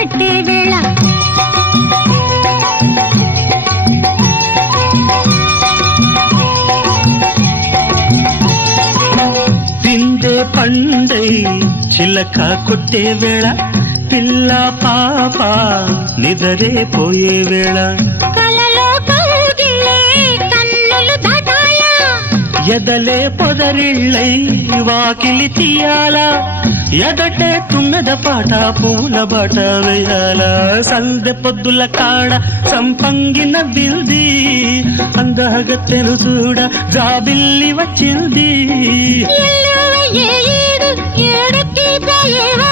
కట్టే వేళ పిండే పండై చిలక కొట్టే వేళ పిల్ల పాప నిదరే పోయే వేళ కలలో కౌగిలే కన్నులు దాటాయా ఎదలే పొదరిళ్ళై వాకిలి తీయాలా ఎదటే తుమ్మెద పాట పూల బాట వేయాల సందె పొద్దుల కాడ సంపంగిన బిల్ది అందగత్తెను చూడ జాబిల్లి వచ్చింది ఏడుకి పోయేవా